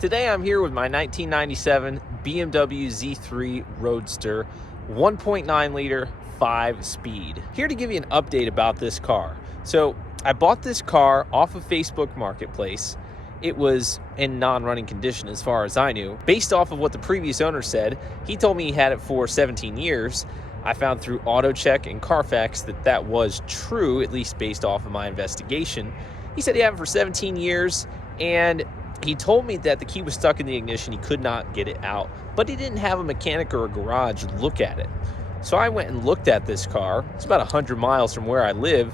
Today I'm here with my 1997 BMW Z3 Roadster 1.9 liter 5-speed. Here to give you an update about this car. So I bought this car off of Facebook Marketplace. It was in non-running condition as far as I knew. Based off of what the previous owner said, he told me he had it for 17 years. I found through AutoCheck and Carfax that that was true, at least based off of my investigation. He said he had it for 17 years, and he told me that the key was stuck in the ignition. He could not get it out, but he didn't have a mechanic or a garage look at it. So I went and looked at this car. It's about 100 miles from where I live.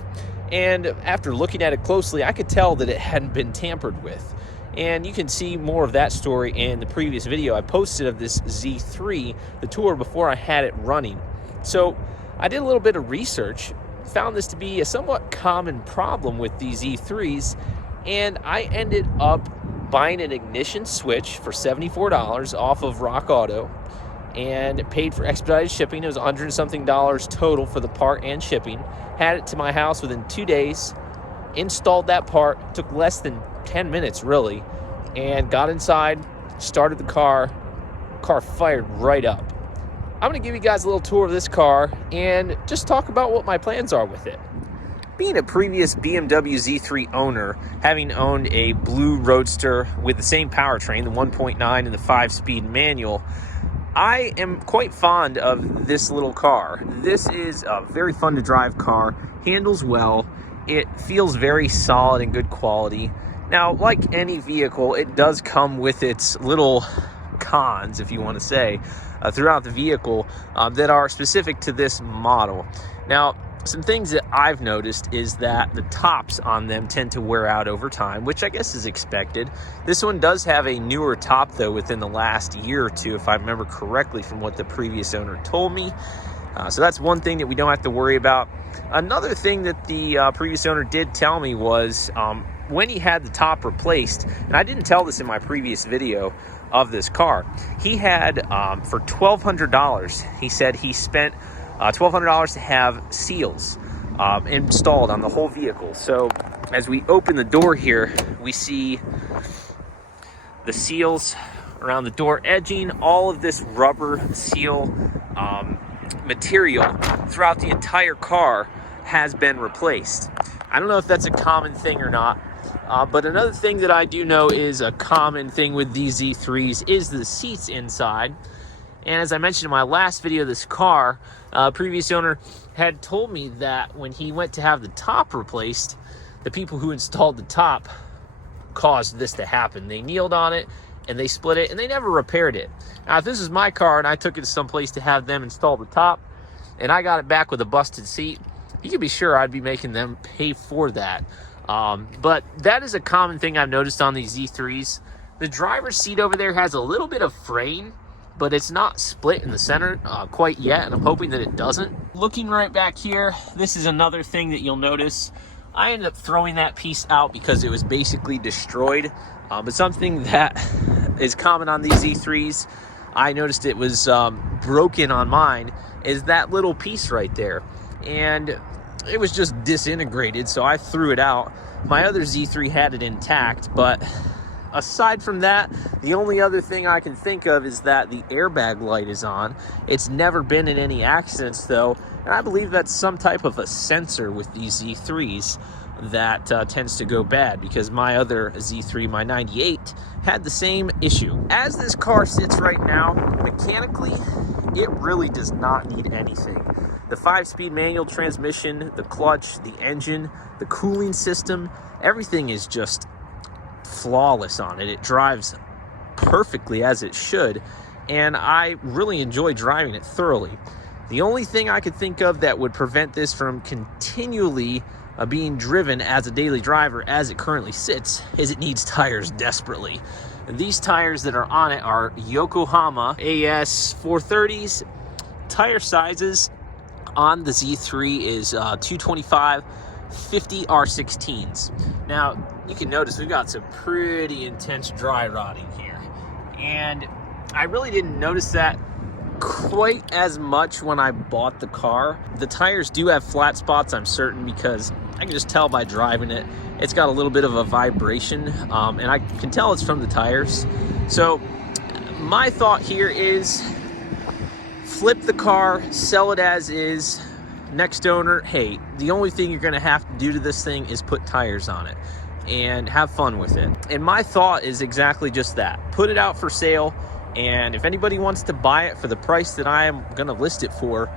And after looking at it closely, I could tell that it hadn't been tampered with. And you can see more of that story in the previous video I posted of this Z3, the tour before I had it running. So I did a little bit of research, found this to be a somewhat common problem with these Z3s, and I ended up buying an ignition switch for $74 off of Rock Auto and paid for expedited shipping. It was $100 and something total for the part and shipping. Had it to my house within 2 days, installed that part, took less than 10 minutes really, and got inside, started the car fired right up. I'm gonna give you guys a little tour of this car and just talk about what my plans are with it. Being a previous BMW Z3 owner, having owned a blue Roadster with the same powertrain, the 1.9 and the 5-speed manual, I am quite fond of this little car. This is a very fun to drive car, handles well, it feels very solid and good quality. Now, like any vehicle, it does come with its little cons, if you want to say, throughout the vehicle that are specific to this model. Now, some things that I've noticed is that the tops on them tend to wear out over time, which I guess is expected. This one does have a newer top, though, within the last year or two, if I remember correctly from what the previous owner told me. So that's one thing that we don't have to worry about. Another thing that the previous owner did tell me was when he had the top replaced, and I didn't tell this in my previous video of this car, he had, for $1,200, he said he spent $1,200 to have seals installed on the whole vehicle. So as we open the door here, we see the seals around the door edging. All of this rubber seal material throughout the entire car has been replaced. I don't know if that's a common thing or not, but another thing that I do know is a common thing with these Z3s is the seats inside. And as I mentioned in my last video of this car, previous owner had told me that when he went to have the top replaced, the people who installed the top caused this to happen. They kneeled on it and they split it and they never repaired it. Now, if this is my car and I took it to someplace to have them install the top and I got it back with a busted seat, you can be sure I'd be making them pay for that. But that is a common thing I've noticed on these Z3s. The driver's seat over there has a little bit of fraying, but it's not split in the center quite yet, and I'm hoping that it doesn't. Looking right back here, this is another thing that you'll notice. I ended up throwing that piece out because it was basically destroyed, but something that is common on these Z3s, I noticed it was broken on mine, is that little piece right there. And it was just disintegrated, so I threw it out. My other Z3 had it intact, but aside from that, the only other thing I can think of is that the airbag light is on. It's never been in any accidents, though, and I believe that's some type of a sensor with these Z3s that tends to go bad, because my other Z3, my 98, had the same issue. As this car sits right now, mechanically, it really does not need anything. The 5-speed manual transmission, the clutch, the engine, the cooling system, everything is just flawless on it. It drives perfectly as it should, and I really enjoy driving it thoroughly. The only thing I could think of that would prevent this from continually being driven as a daily driver as it currently sits is it needs tires desperately. And these tires that are on it are Yokohama AS 430s. Tire sizes on the Z3 is 225 50 R16s. Now, you can notice we've got some pretty intense dry rotting here. And I really didn't notice that quite as much when I bought the car. The tires do have flat spots, I'm certain, because I can just tell by driving it. It's got a little bit of a vibration, and I can tell it's from the tires. So my thought here is flip the car, sell it as is. Next owner, hey, the only thing you're gonna have to do to this thing is put tires on it and have fun with it. And my thought is exactly just that. Put it out for sale, and if anybody wants to buy it for the price that I am gonna list it for,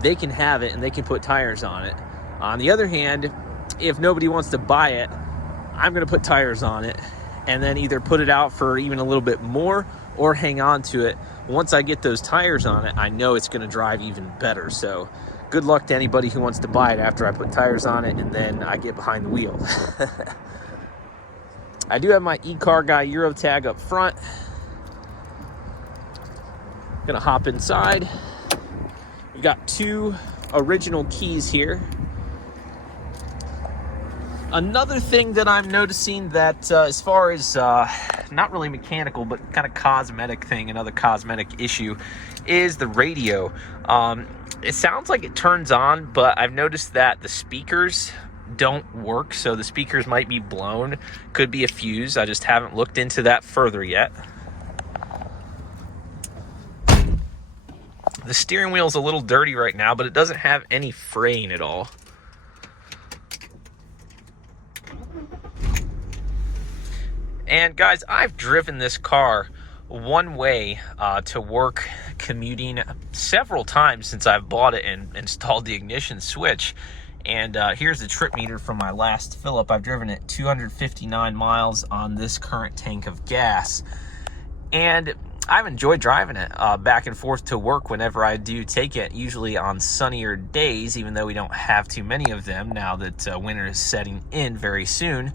they can have it and they can put tires on it. On the other hand, if nobody wants to buy it, I'm gonna put tires on it and then either put it out for even a little bit more or hang on to it. Once I get those tires on it, I know it's gonna drive even better. So good luck to anybody who wants to buy it after I put tires on it and then I get behind the wheel. I do have my eCar Guy Euro tag up front. Gonna hop inside. We got 2 original keys here. Another thing that I'm noticing that as far as not really mechanical but kind of cosmetic thing, another cosmetic issue, is the radio. It sounds like it turns on, but I've noticed that the speakers don't work, so the speakers might be blown. Could be a fuse. I just haven't looked into that further yet. The steering wheel is a little dirty right now, but it doesn't have any fraying at all. And guys, I've driven this car one way to work commuting several times since I've bought it and installed the ignition switch. And here's the trip meter from my last fill up. I've driven it 259 miles on this current tank of gas. And I've enjoyed driving it back and forth to work whenever I do take it, usually on sunnier days, even though we don't have too many of them now that winter is setting in very soon.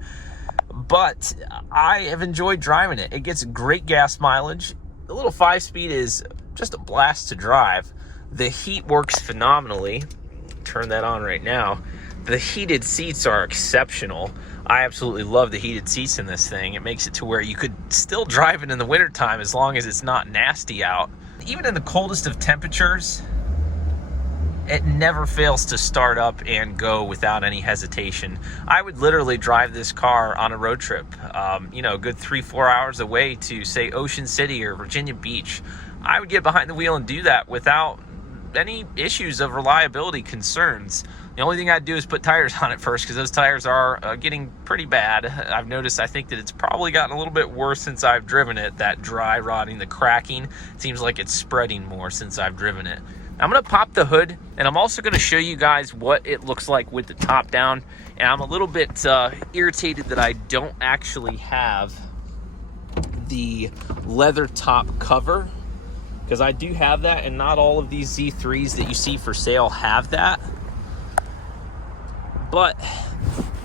But I have enjoyed driving it. It gets great gas mileage. The little 5-speed is just a blast to drive. The heat works phenomenally. Turn that on right now. The heated seats are exceptional. I absolutely love the heated seats in this thing. It makes it to where you could still drive it in the wintertime as long as it's not nasty out. Even in the coldest of temperatures, it never fails to start up and go without any hesitation. I would literally drive this car on a road trip, a good 3-4 hours away to, say, Ocean City or Virginia Beach. I would get behind the wheel and do that without any issues of reliability concerns. The only thing I'd do is put tires on it first, because those tires are getting pretty bad. I've noticed, I think that it's probably gotten a little bit worse since I've driven it. That dry rotting, the cracking, seems like it's spreading more since I've driven it. I'm gonna pop the hood, and I'm also gonna show you guys what it looks like with the top down. And I'm a little bit irritated that I don't actually have the leather top cover, because I do have that, and not all of these Z3s that you see for sale have that. But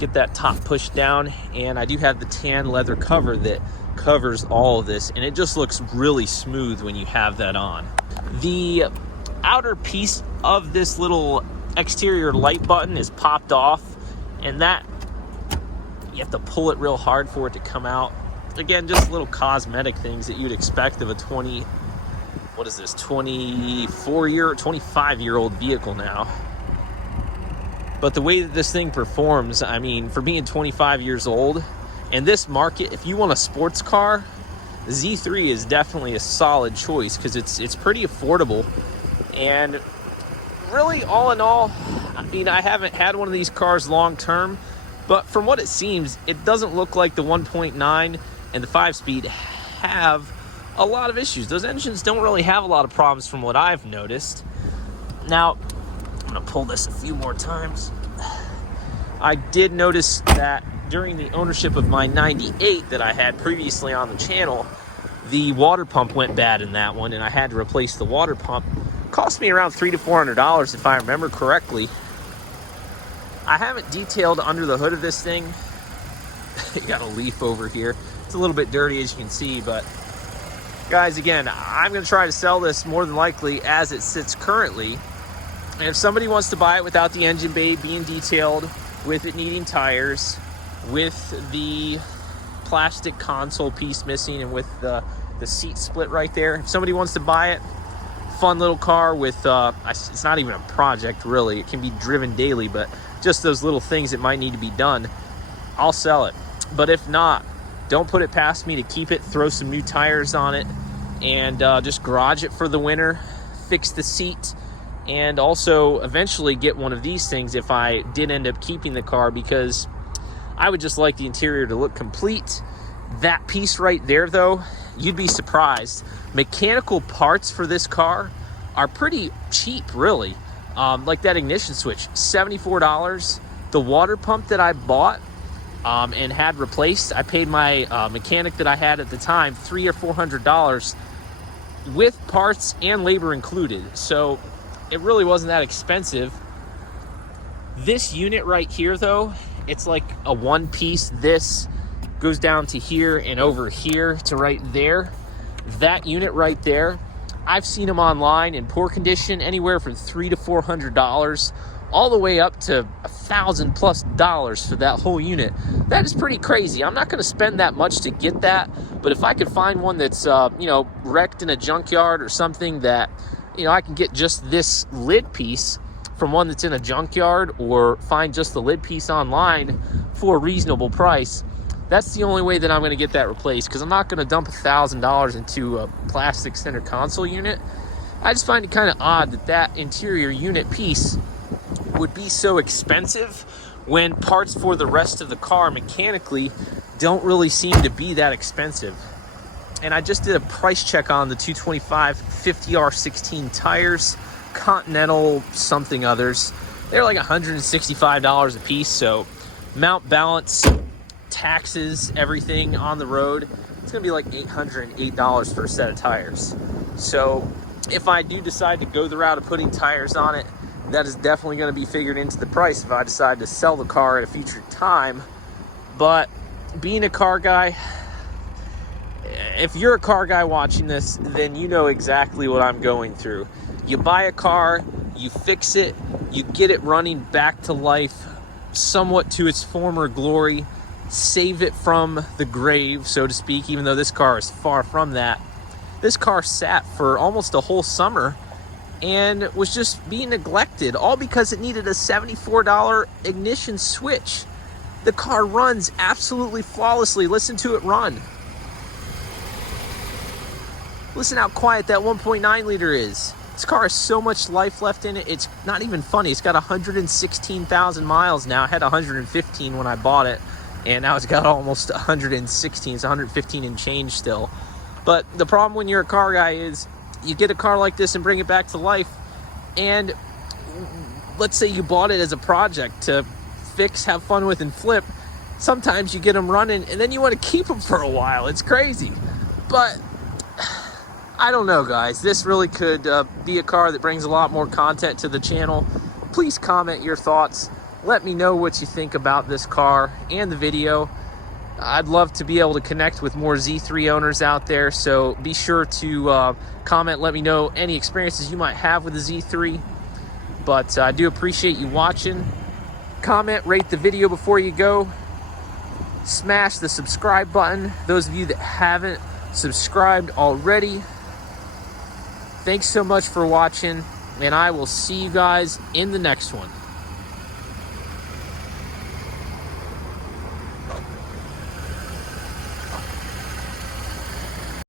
get that top pushed down, and I do have the tan leather cover that covers all of this, and it just looks really smooth when you have that on. The outer piece of this little exterior light button is popped off, and that you have to pull it real hard for it to come out. Again, just little cosmetic things that you'd expect of a 25-year-old vehicle now. But the way that this thing performs, I mean, for being 25 years old, in this market, if you want a sports car, the Z3 is definitely a solid choice, because it's pretty affordable. And really, all in all, I mean, I haven't had one of these cars long term, but from what it seems, it doesn't look like the 1.9 and the 5-speed have a lot of issues. Those engines don't really have a lot of problems from what I've noticed. Now, I'm gonna pull this a few more times. I did notice that during the ownership of my 98 that I had previously on the channel, the water pump went bad in that one, and I had to replace the water pump. It cost me around $300 to $400 if I remember correctly. I haven't detailed under the hood of this thing. You got a leaf over here. It's a little bit dirty, as you can see, but guys, again, I'm gonna try to sell this more than likely as it sits currently. And if somebody wants to buy it without the engine bay being detailed, with it needing tires, with the plastic console piece missing, and with the seat split right there, if somebody wants to buy it, fun little car with, it's not even a project really, it can be driven daily, but just those little things that might need to be done, I'll sell it. But if not, don't put it past me to keep it, throw some new tires on it, and just garage it for the winter, fix the seat, and also eventually get one of these things if I did end up keeping the car, because I would just like the interior to look complete. That piece right there, though, you'd be surprised. Mechanical parts for this car are pretty cheap, really. Like that ignition switch, $74. The water pump that I bought and had replaced, I paid my mechanic that I had at the time $300 or $400 with parts and labor included. So it really wasn't that expensive. This unit right here, though, it's like a one piece. This goes down to here and over here to right there. That unit right there, I've seen them online in poor condition, anywhere from $300 to $400, all the way up to $1,000+ for that whole unit. That is pretty crazy. I'm not going to spend that much to get that, but if I could find one that's wrecked in a junkyard or something that I can get just this lid piece from one that's in a junkyard, or find just the lid piece online for a reasonable price, that's the only way that I'm going to get that replaced, because I'm not going to dump $1,000 into a plastic center console unit. I just find it kind of odd that that interior unit piece would be so expensive when parts for the rest of the car mechanically don't really seem to be that expensive. And I just did a price check on the 225 50R16 tires, Continental something others. They're like $165 a piece, so mount, balance, taxes, everything on the road, it's gonna be like $808 for a set of tires. So if I do decide to go the route of putting tires on it, that is definitely going to be figured into the price if I decide to sell the car at a future time. But being a car guy, if you're a car guy watching this, then you know exactly what I'm going through. You buy a car, you fix it, you get it running back to life, somewhat to its former glory, save it from the grave, so to speak, even though this car is far from that. This car sat for almost a whole summer and was just being neglected, all because it needed a $74 ignition switch. The car runs absolutely flawlessly. Listen to it run. Listen how quiet that 1.9 liter is. This car has so much life left in it, it's not even funny. It's got 116,000 miles now. It had 115 when I bought it, and now it's got almost 116. It's 115 and change still. But the problem when you're a car guy is you get a car like this and bring it back to life, and let's say you bought it as a project to fix, have fun with, and flip. Sometimes you get them running and then you want to keep them for a while. It's crazy. But I don't know, guys. This really could be a car that brings a lot more content to the channel. Please comment your thoughts. Let me know what you think about this car and the video. I'd love to be able to connect with more Z3 owners out there, so be sure to comment, let me know any experiences you might have with the Z3. But I do appreciate you watching. Comment, rate the video before you go. Smash the subscribe button. Those of you that haven't subscribed already, thanks so much for watching, and I will see you guys in the next one.